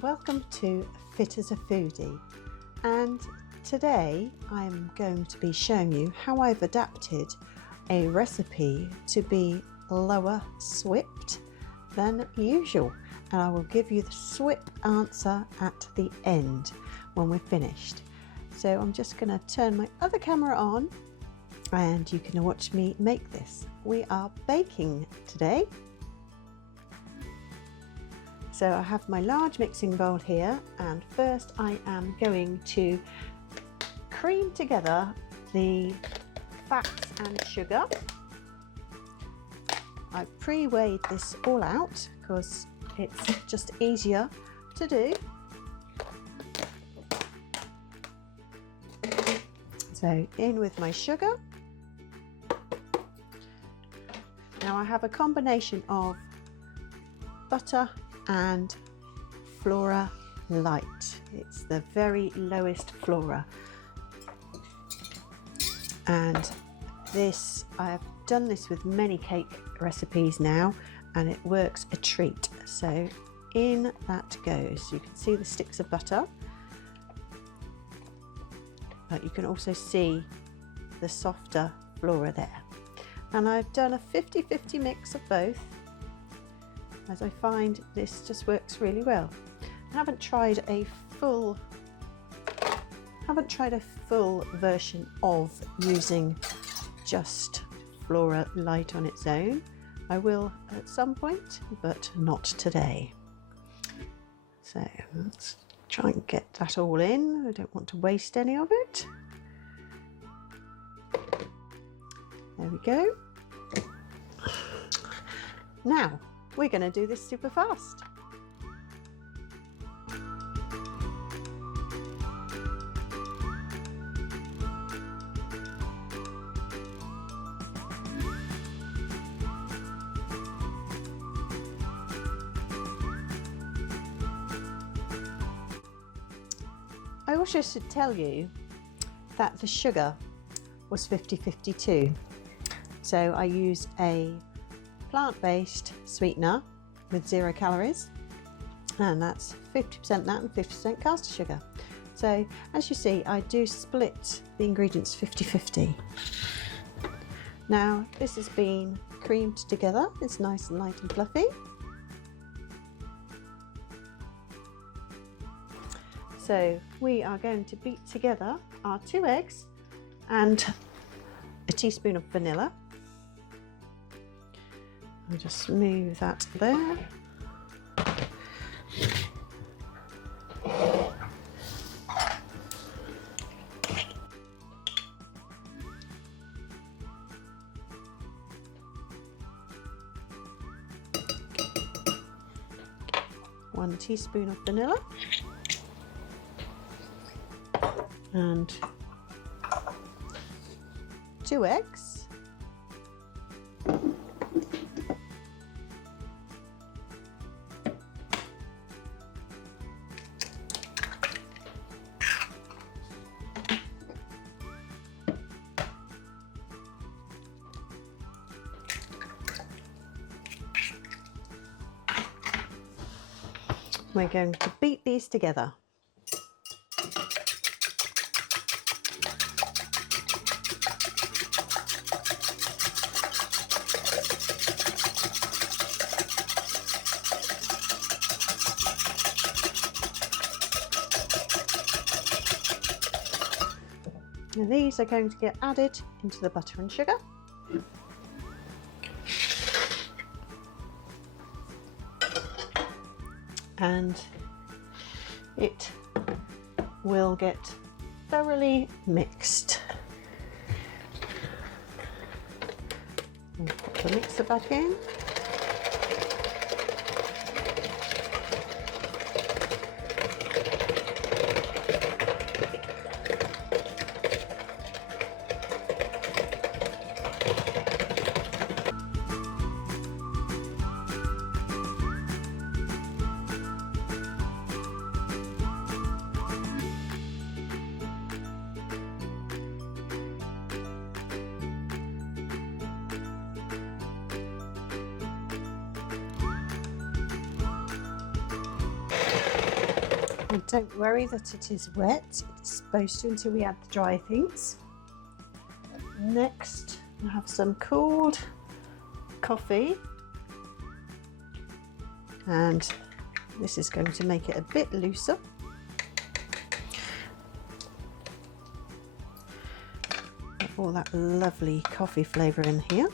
welcome to Fit as a Foodie, and today I'm going to be showing you how I've adapted a recipe to be lower swipped than usual, and I will give you the swip answer at the end when we're finished. So I'm just going to turn my other camera on and you can watch me make this. We are baking today. So I have my large mixing bowl here, and first I am going to cream together the fats and sugar. I've pre-weighed this all out because it's just easier to do. So in with my sugar. Now I have a combination of butter and Flora Light. It's the very lowest Flora, and this, I have done this with many cake recipes now and it works a treat. So in that goes. You can see the sticks of butter, but you can also see the softer Flora there, and I've done a 50-50 mix of both, as I find this just works really well. I haven't tried a full version of using just Flora Light on its own. I will at some point, but not today. So let's try and get that all in. I don't want to waste any of it. There we go. Now we're going to do this super fast. I also should tell you that the sugar was 50-50 too. So I used a plant-based sweetener with 0 calories, and that's 50% that and 50% caster sugar. So as you see, I do split the ingredients 50-50. Now this has been creamed together. It's nice and light and fluffy. So we are going to beat together our 2 eggs and a teaspoon of vanilla. I'll just move that there. One teaspoon of vanilla and 2 eggs. We're going to beat these together. Now these are going to get added into the butter and sugar. And it will get thoroughly mixed. And put the mixer back in. And don't worry that it is wet, it's supposed to until we add the dry things. Next, I have some cooled coffee, and this is going to make it a bit looser. All that lovely coffee flavour in here.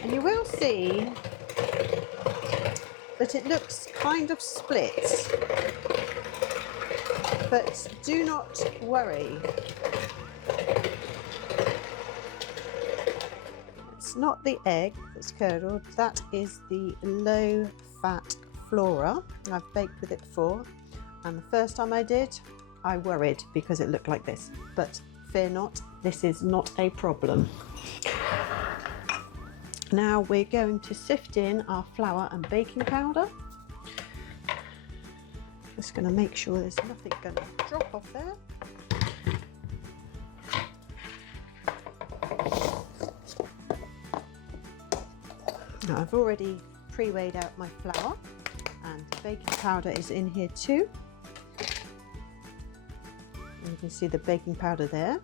And you will see that it looks kind of split. But do not worry. It's not the egg that's curdled, that is the low-fat flora. I've baked with it before, and the first time I did, I worried because it looked like this. But fear not, this is not a problem. Now we're going to sift in our flour and baking powder. Just going to make sure there's nothing going to drop off there. Now I've already pre-weighed out my flour, and the baking powder is in here too. And you can see the baking powder there.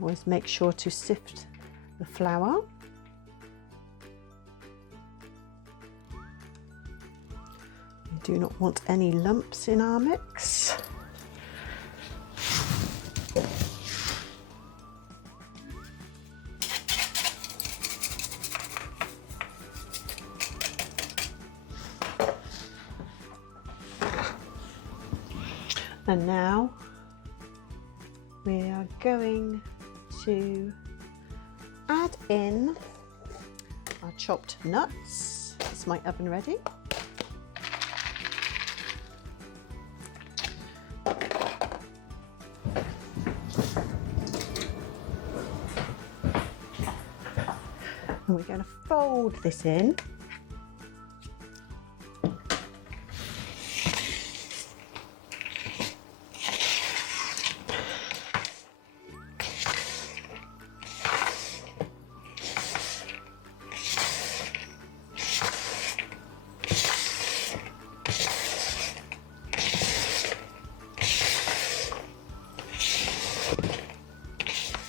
Always make sure to sift the flour. We do not want any lumps in our mix. And now we are going to add in our chopped nuts. Is my oven ready? And we're going to fold this in.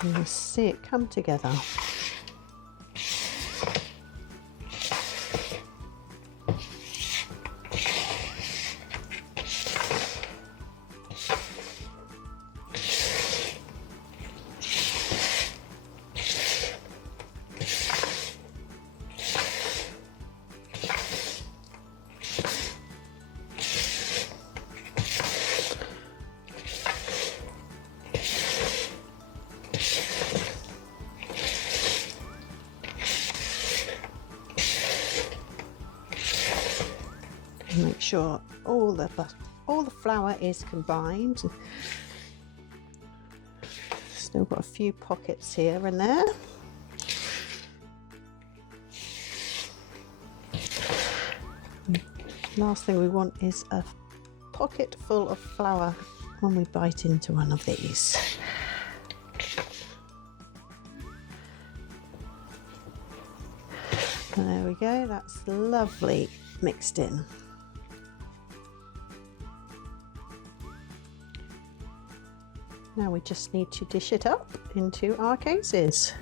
And you'll see it come together. Make sure all the flour is combined. Still got a few pockets here and there. Last thing we want is a pocket full of flour when we bite into one of these. And there we go, that's lovely mixed in. Now we just need to dish it up into our cases.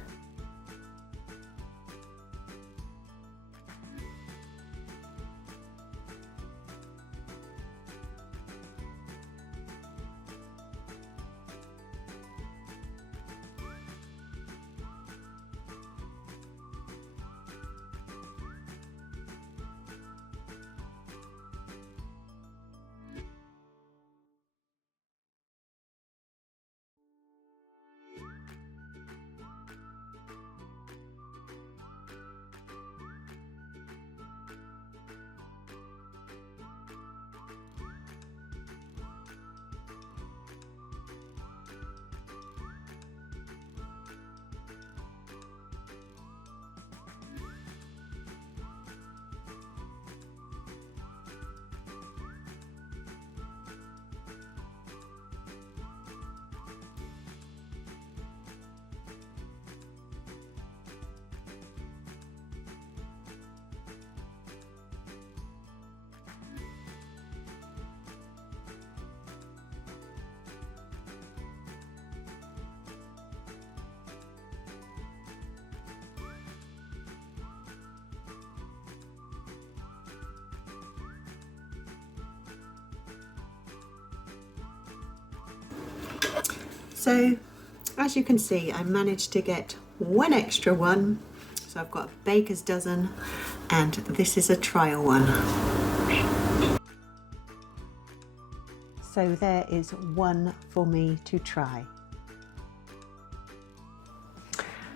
So as you can see, I managed to get one extra one. So I've got a baker's dozen, and this is a trial one. So there is one for me to try.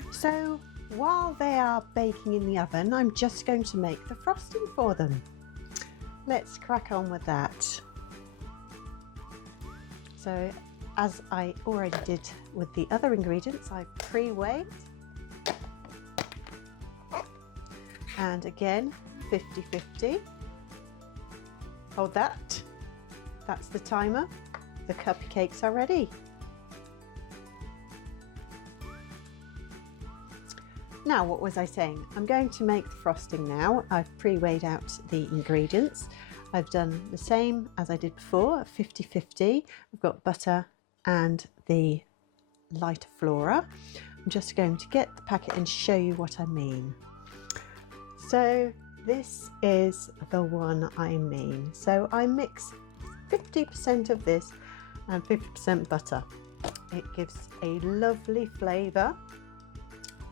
So while they are baking in the oven, I'm just going to make the frosting for them. Let's crack on with that. So as I already did with the other ingredients, I've pre-weighed. And again, 50-50. Hold that. That's the timer. The cupcakes are ready. Now, what was I saying? I'm going to make the frosting now. I've pre-weighed out the ingredients. I've done the same as I did before, 50-50. I've got butter and the lighter flora. I'm just going to get the packet and show you what I mean. So this is the one I mean. So I mix 50% of this and 50% butter. It gives a lovely flavour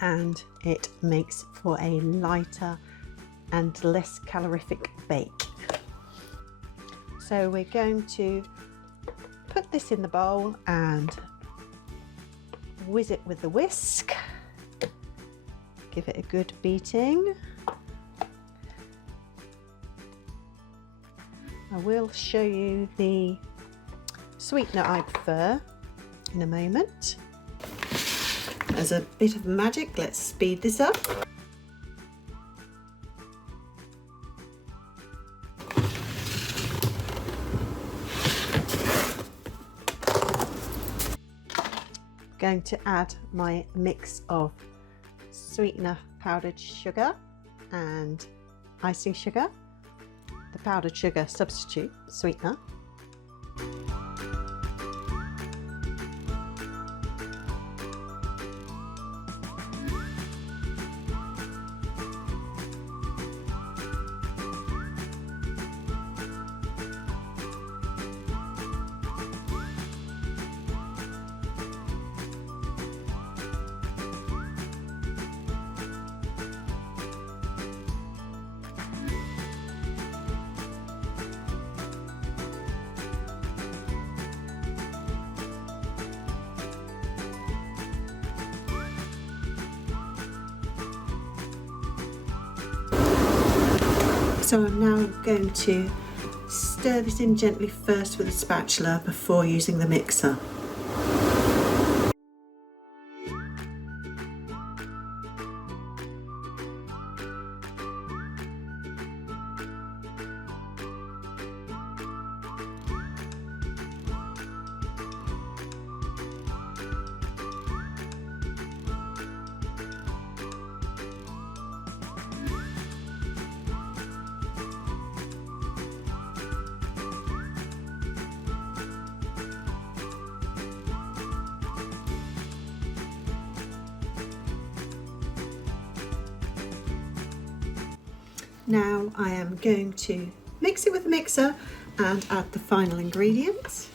and it makes for a lighter and less calorific bake. So we're going to put this in the bowl and whiz it with the whisk. Give it a good beating. I will show you the sweetener I prefer in a moment. As a bit of magic, let's speed this up. Going to add my mix of sweetener, powdered sugar and icing sugar. The powdered sugar substitute sweetener. So I'm now going to stir this in gently first with a spatula before using the mixer. Now I am going to mix it with the mixer and add the final ingredients.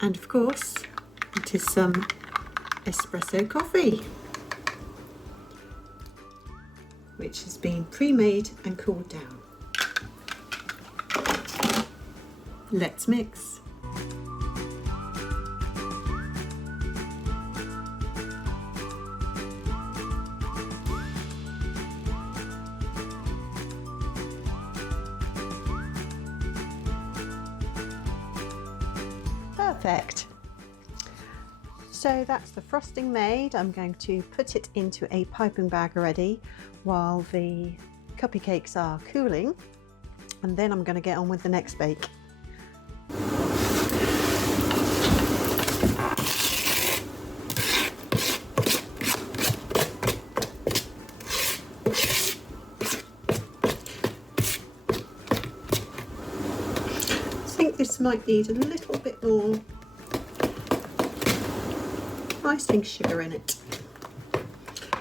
And of course, it is some espresso coffee, which has been pre-made and cooled down. Let's mix. Perfect. So that's the frosting made. I'm going to put it into a piping bag already while the cupcakes are cooling, and then I'm going to get on with the next bake. might need a little bit more icing sugar in it.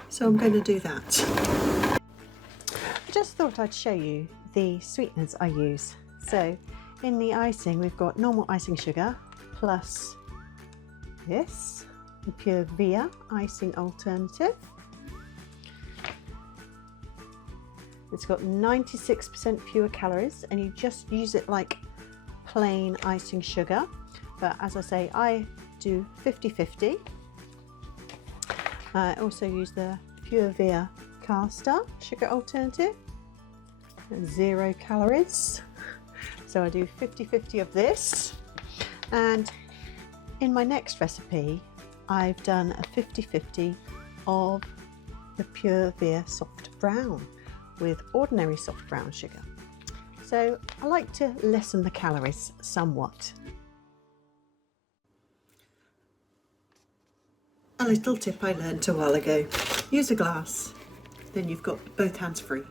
So I'm going to do that. I just thought I'd show you the sweeteners I use. So in the icing we've got normal icing sugar plus this, the Pure Via icing alternative. It's got 96% fewer calories and you just use it like plain icing sugar. But as I say, I do 50-50. I also use the Pure Via caster sugar alternative, 0 calories. So I do 50-50 of this. And in my next recipe, I've done a 50-50 of the Pure Via soft brown with ordinary soft brown sugar. So I like to lessen the calories somewhat. A little tip I learned a while ago: use a glass, then you've got both hands free.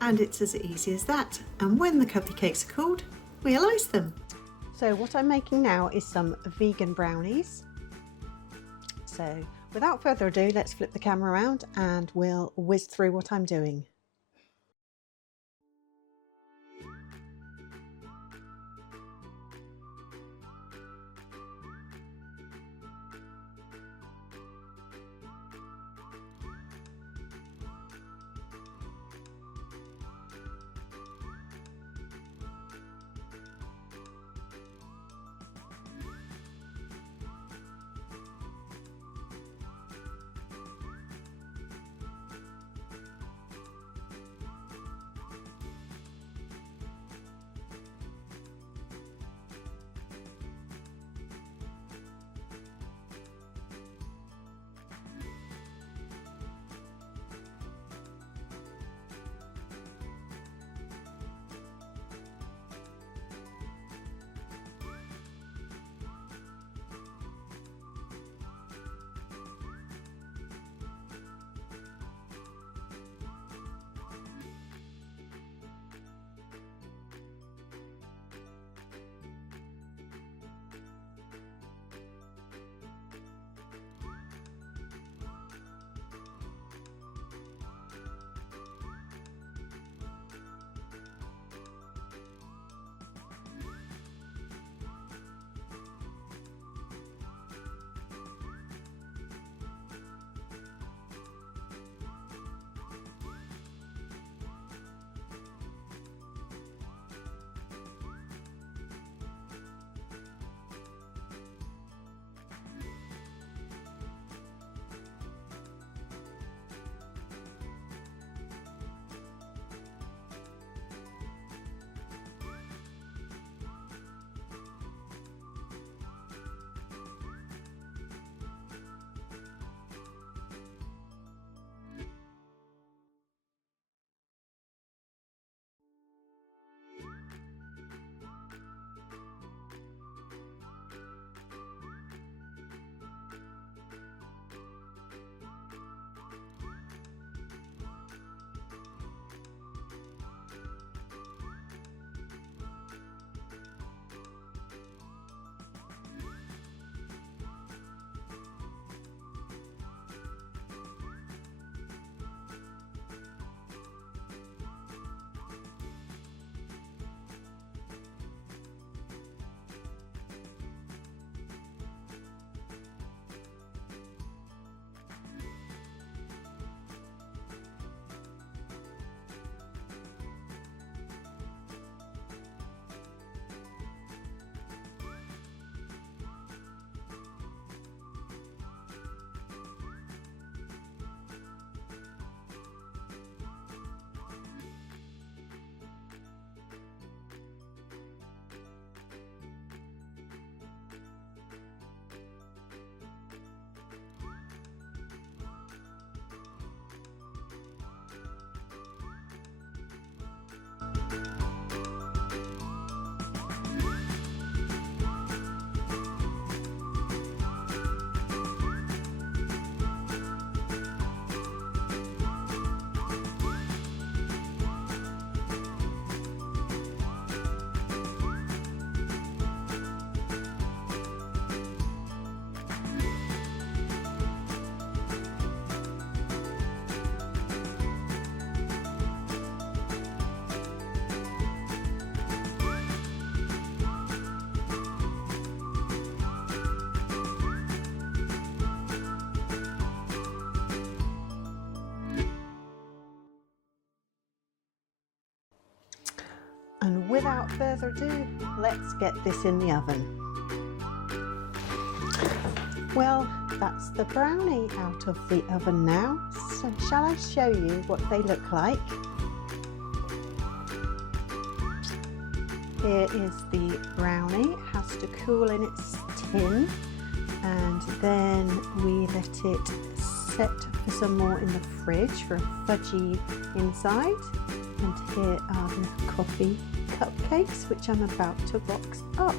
And it's as easy as that. And when the cupcakes are cooled, we'll ice them. So what I'm making now is some vegan brownies. So without further ado, let's flip the camera around and we'll whiz through what I'm doing. And without further ado, let's get this in the oven. Well, that's the brownie out of the oven now. So shall I show you what they look like? Here is the brownie. It has to cool in its tin, and then we let it set for some more in the fridge for a fudgy inside. And here are the coffee cupcakes, which I'm about to box up.